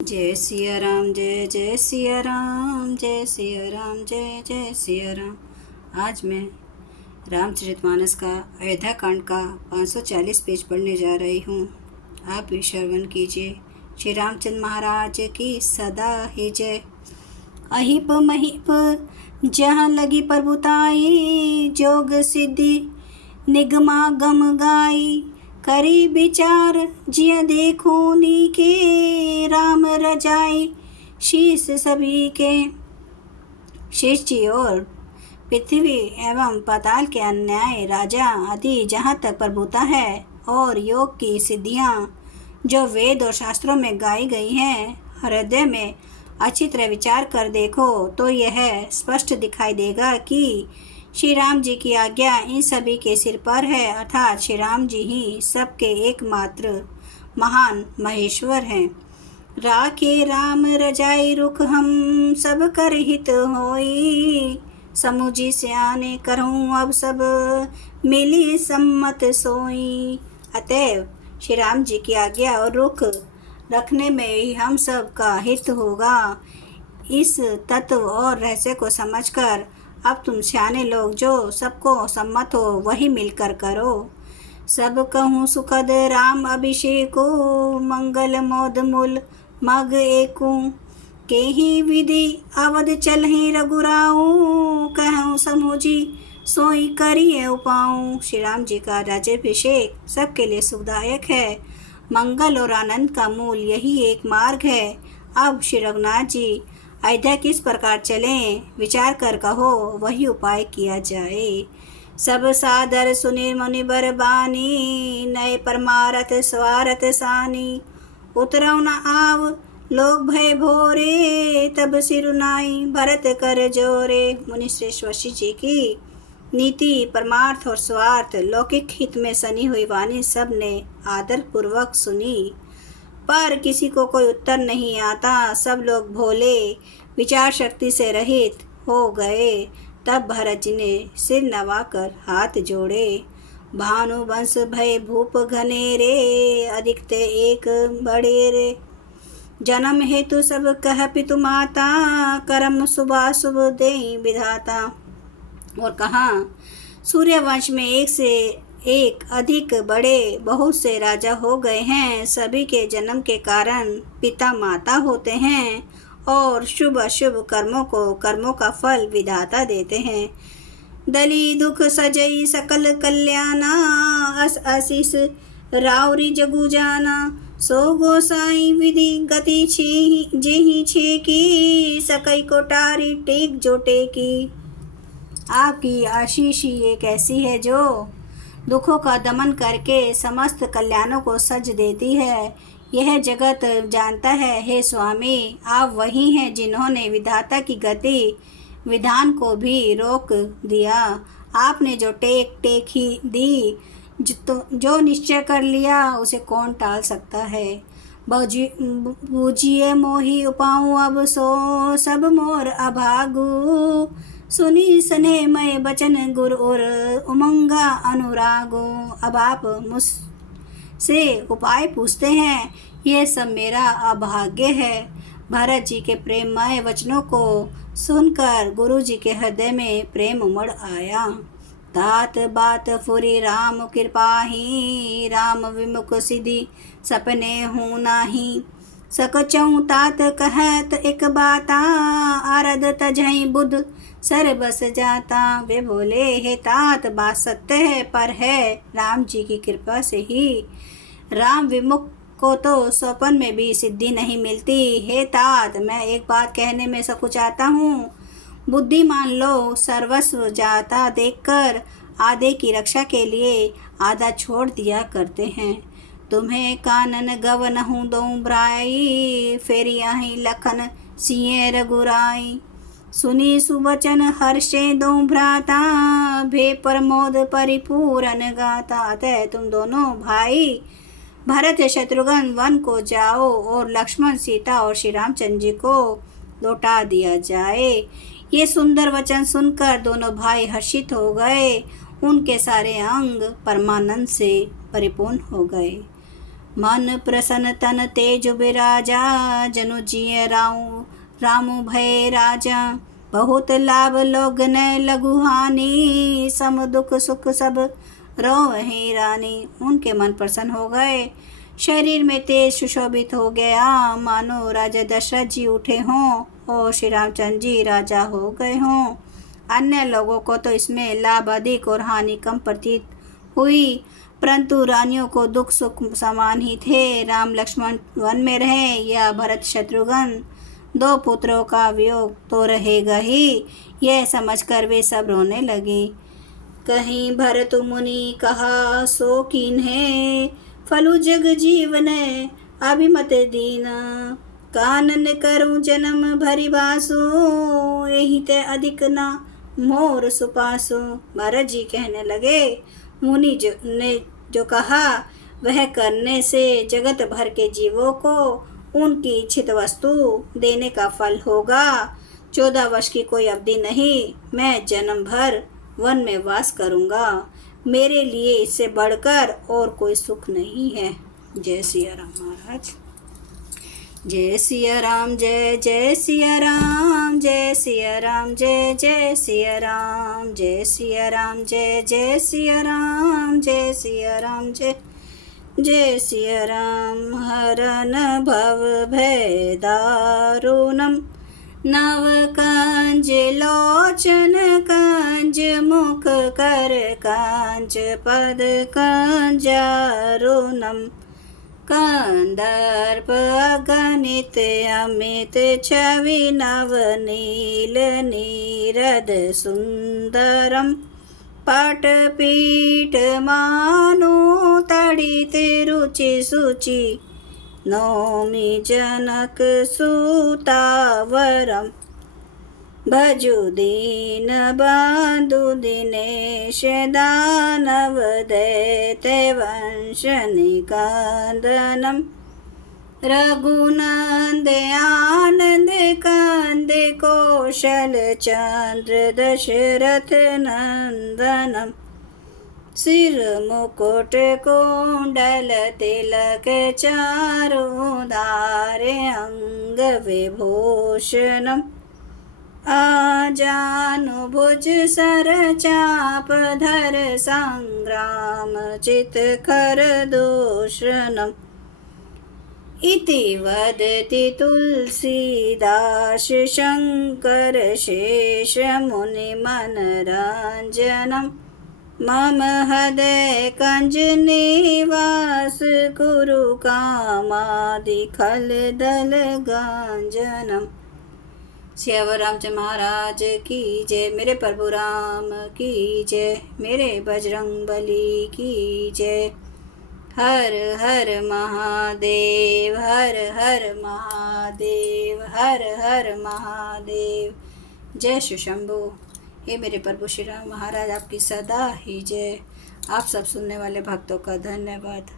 जय सिया राम, जय जय सिया राम, जय सिया राम, जय जय सिया राम। आज मैं रामचरितमानस का अयोध्या कांड का 540 पेज पढ़ने जा रही हूँ। आप भी श्रवण कीजिए। श्री रामचंद्र महाराज की सदा ही जय। अहिप महिप जहाँ लगी प्रभुताई, जोग सिद्धि निगमागम गाई। करी विचार जिय देखो नीके, राम रजाई शीस सभी के। शेष जी और पृथ्वी एवं पाताल के अन्याय राजा आदि जहाँ तक प्रभुता है, और योग की सिद्धियाँ जो वेद और शास्त्रों में गाई गई हैं, हृदय में अच्छी तरह विचार कर देखो तो यह स्पष्ट दिखाई देगा कि श्री राम जी की आज्ञा इन सभी के सिर पर है, अर्थात श्री राम जी ही सबके एकमात्र महान महेश्वर हैं। राखे राम रजाई रुख हम सब कर हित होई, समुझी सियाने करहूँ अब सब मिली सम्मत सोई। अतएव श्री राम जी की आज्ञा और रुख रखने में ही हम सब का हित होगा। इस तत्व और रहस्य को समझकर अब तुम सियाने लोग जो सबको सम्मत हो वही मिलकर करो। सब कहूँ सुखद राम अभिषेको, मंगल मोद मूल मग एकू। के ही विधि अवध चलहि रघुराऊ, कहूँ समुझी सोई करिए उपाऊँ। श्री राम जी का राज्याभिषेक सबके लिए सुखदायक है। मंगल और आनंद का मूल यही एक मार्ग है। अब श्री रघुनाथ जी अयोध्या किस प्रकार चलें, विचार कर कहो, वही उपाय किया जाए। सब सादर सुनीर मुनिबर बानी, नए परमारथ स्वारथ सानी। उतरऊ न आव लोग भय भोरे, तब सिरुनाई भरत कर जोरे। मुनि श्रेष्ठ वशिष्ठ जी की नीति, परमार्थ और स्वार्थ लौकिक हित में सनी हुई वाणी सब ने आदर पूर्वक सुनी, पर किसी को कोई उत्तर नहीं आता। सब लोग भोले, विचार शक्ति से रहित हो गए। तब भरत जी ने सिर नवाकर हाथ जोड़े। भानु वंश भय भूप घनेरे, अधिक ते एक बड़ेरे। जन्म हेतु सब कह पितु माता, कर्म शुभाशुभ देहि विधाता। और कहा, सूर्यवंश में एक से एक अधिक बड़े बहुत से राजा हो गए हैं। सभी के जन्म के कारण पिता माता होते हैं, और शुभ अशुभ कर्मों का फल विधाता देते हैं। दली दुख सजई सकल कल्याणा, अस आशीष राउरी जगु जाना। सो गोसाई विधि गति छे जेहि छे की, सकई कोटारी टेक जोटे की। आपकी आशीष ही एक ऐसी है जो दुखों का दमन करके समस्त कल्याणों को सज देती है। यह जगत जानता है हे स्वामी, आप वही हैं जिन्होंने विधाता की गति विधान को भी रोक दिया। आपने जो टेक ही दी, जो निश्चय कर लिया उसे कौन टाल सकता है। बूझिए मोहि उपाऊँ अब सो सब मोर अभागु, सुनी स्नेह मय बचन गुर और उमंगा अनुरागो। अब आप मुझसे उपाय पूछते हैं, यह सब मेरा अभाग्य है। भरत जी के प्रेममय वचनों को सुनकर गुरु जी के हृदय में प्रेम उमड़ आया। तात बात फुरी राम कृपाही, राम विमुख सिद्धि सपने हूँ नाही। सकचऊँ तात कहत एक बाता, आरद तजहि बुध सर बस जाता। वे बोले, हे तात, बात सत्य है, पर है राम जी की कृपा से ही राम विमुख को तो स्वप्न में भी सिद्धि नहीं मिलती। हे तात, मैं एक बात कहने में सकुचाता हूँ। बुद्धि मान लो सर्वस्व जाता देखकर आधे की रक्षा के लिए आधा छोड़ दिया करते हैं। तुम्हें कानन गवनहु दऊं ब्राई, फेरी यहीं लखन सिंह रघुराई। सुनी सुवचन हर्षे दो भ्राता, भे प्रमोद परिपूरन गाता। अतः तुम दोनों भाई भरत शत्रुघ्न वन को जाओ, और लक्ष्मण सीता और श्री रामचंद्र जी को लौटा दिया जाए। ये सुंदर वचन सुनकर दोनों भाई हर्षित हो गए। उनके सारे अंग परमानंद से परिपूर्ण हो गए। मन प्रसन्न तन तेज बिराजा, जनु जिय रामु भय राजा। बहुत लाभ लोग न लघु हानि, सम दुख सुख सब रोवहि रानी। उनके मन प्रसन्न हो गए, शरीर में तेज सुशोभित हो गया, मानो राजा दशरथ जी उठे हों और श्री रामचंद्र जी राजा हो गए हों। अन्य लोगों को तो इसमें लाभ अधिक और हानि कम प्रतीत हुई, परंतु रानियों को दुख सुख समान ही थे। राम लक्ष्मण वन में रहे या भरत शत्रुघ्न, दो पुत्रों का वियोग तो रहेगा ही, यह समझकर वे सब रोने लगे। कहीं भरत मुनि कहा सो कीन है, फलु जग जीवन अभिमत दीना। कानन करूं जन्म भरि बासु, यही ते अधिक ना मोर सुपासु। भरत जी कहने लगे, मुनि ने जो कहा वह करने से जगत भर के जीवों को उनकी इच्छित वस्तु देने का फल होगा। 14 वर्ष की कोई अवधि नहीं, मैं जन्म भर वन में वास करूंगा। मेरे लिए इससे बढ़कर और कोई सुख नहीं है। जय सिया राम महाराज। जय सिया राम, जय जय सिया राम, जय सिया राम, जय जय सिया राम, जय सिया राम, जय जय सिया राम, जय सिया राम, जय जय सिया राम। हरन भव भय दारुणम, नव कंज लोचन कंज, मुख कर कंज पद कंजारुणम। कंदर्प अगणित अमित छवि, नव नील नीरद सुंदरम। पट पीठ मानो तड़ित रुचि सुचि, नौमि जनक सुतावरम। भजु दीन बंधु दिनेश, दानव दैत्य वंश निकंदनम। रघुनंद आनंद कंद, कौशल चंद्र दशरथ नंदनम। सिर मुकुट कुंडल तिलक, चारों धारे अंग विभूषणम। आजानु भुज सर चाप धर, संग्राम चित खर दूषणम। इति वदति तुलसीदास, शंकर शेष मुनि मनरंजनम। मम हृदय कंज निवास, कुरु कामादि खल दल गांजनम। सियावर रामचंद्र महाराज की जय। मेरे प्रभु राम की जय। मेरे बजरंग बली की जय। हर हर महादेव, हर हर महादेव, हर हर महादेव। जय श्री शंभु। हे मेरे प्रभु श्री राम महाराज, आपकी सदा ही जय। आप सब सुनने वाले भक्तों का धन्यवाद।